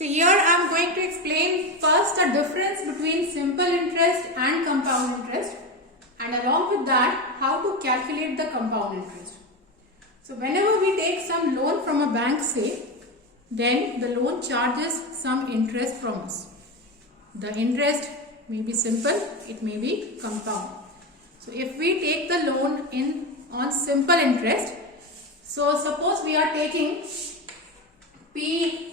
So here I am going to explain first the difference between simple interest and compound interest, and along with that how to calculate the compound interest. So whenever we take some loan from a bank, say, then the loan charges some interest from us. The interest may be simple, it may be compound. So if we take the loan on simple interest, so suppose we are taking P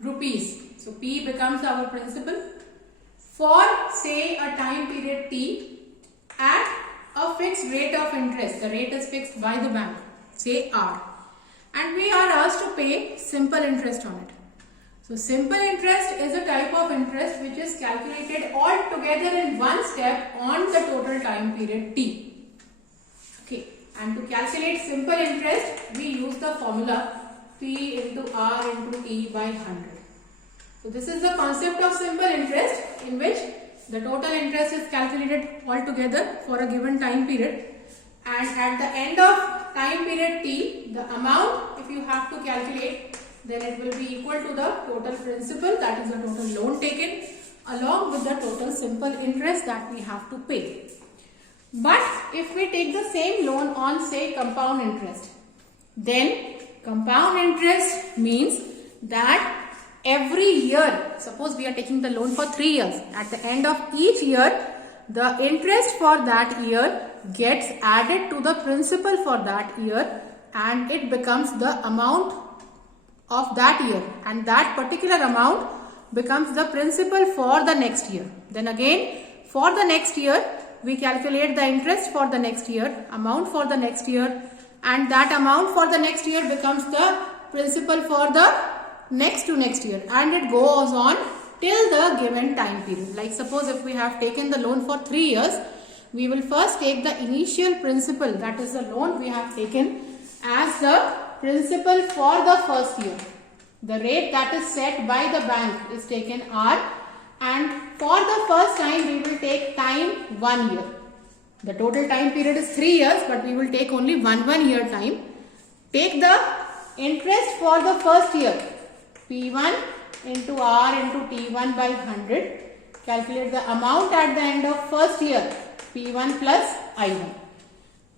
rupees. So P becomes our principal for say a time period T at a fixed rate of interest. The rate is fixed by the bank, say R, and we are asked to pay simple interest on it. So simple interest is a type of interest which is calculated all together in one step on the total time period T. Okay, and to calculate simple interest we use the formula P into R into T by 100. So this is the concept of simple interest, in which the total interest is calculated all together for a given time period, and at the end of time period T, the amount if you have to calculate, then it will be equal to the total principal, that is the total loan taken, along with the total simple interest that we have to pay. But if we take the same loan on say compound interest, then compound interest means that every year, suppose we are taking the loan for 3 years, at the end of each year, the interest for that year gets added to the principal for that year, and it becomes the amount of that year, and that particular amount becomes the principal for the next year. Then again, for the next year, we calculate the interest for the next year, amount for the next year, and that amount for the next year becomes the principal for the next to next year, and it goes on till the given time period. Like suppose if we have taken the loan for 3 years, we will first take the initial principal, that is the loan we have taken, as the principal for the first year. The rate that is set by the bank is taken R, and for the first time we will take time 1 year. The total time period is 3 years, but we will take only one year time. Take the interest for the first year, P1 into R into T1 by 100. Calculate the amount at the end of first year, P1 plus I1.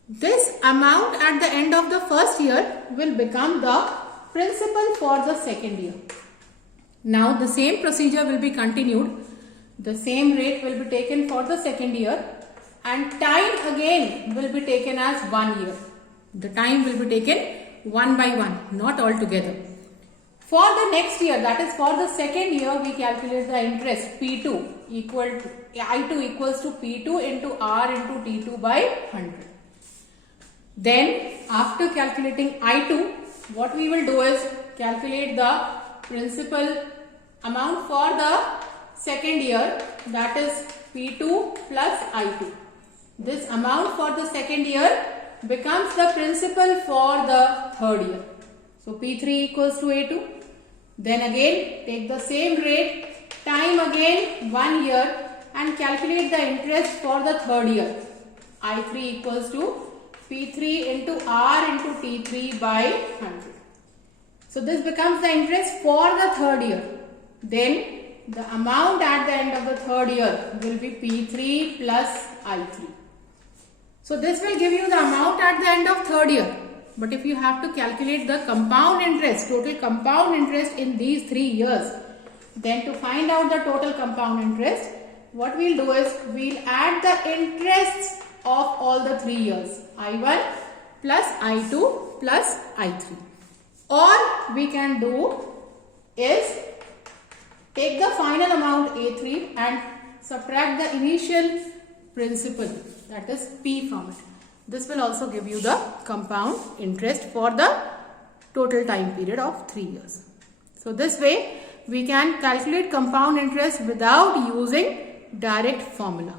This amount at the end of the first year will become the principal for the second year. Now the same procedure will be continued. The same rate will be taken for the second year, and time again will be taken as 1 year. The time will be taken one by one, not all together. For the next year, that is for the second year, we calculate the interest P2 equal to I2 equals to P2 into R into T2 by 100. Then after calculating I2, what we will do is calculate the principal amount for the second year, that is P2 plus I2. This amount for the second year becomes the principal for the third year. So P3 equals to A2. Then again take the same rate, time again 1 year, and calculate the interest for the third year. I3 equals to P3 into R into T3 by 100. So this becomes the interest for the third year. Then the amount at the end of the third year will be P3 plus I3. So this will give you the amount at the end of third year. But if you have to calculate the compound interest, total compound interest in these 3 years, then to find out the total compound interest, what we'll do is we'll add the interests of all the 3 years, I1 plus I2 plus I3. Or we can do is take the final amount A3 and subtract the initial principal, that is P from it. This will also give you the compound interest for the total time period of 3 years. So this way we can calculate compound interest without using direct formula.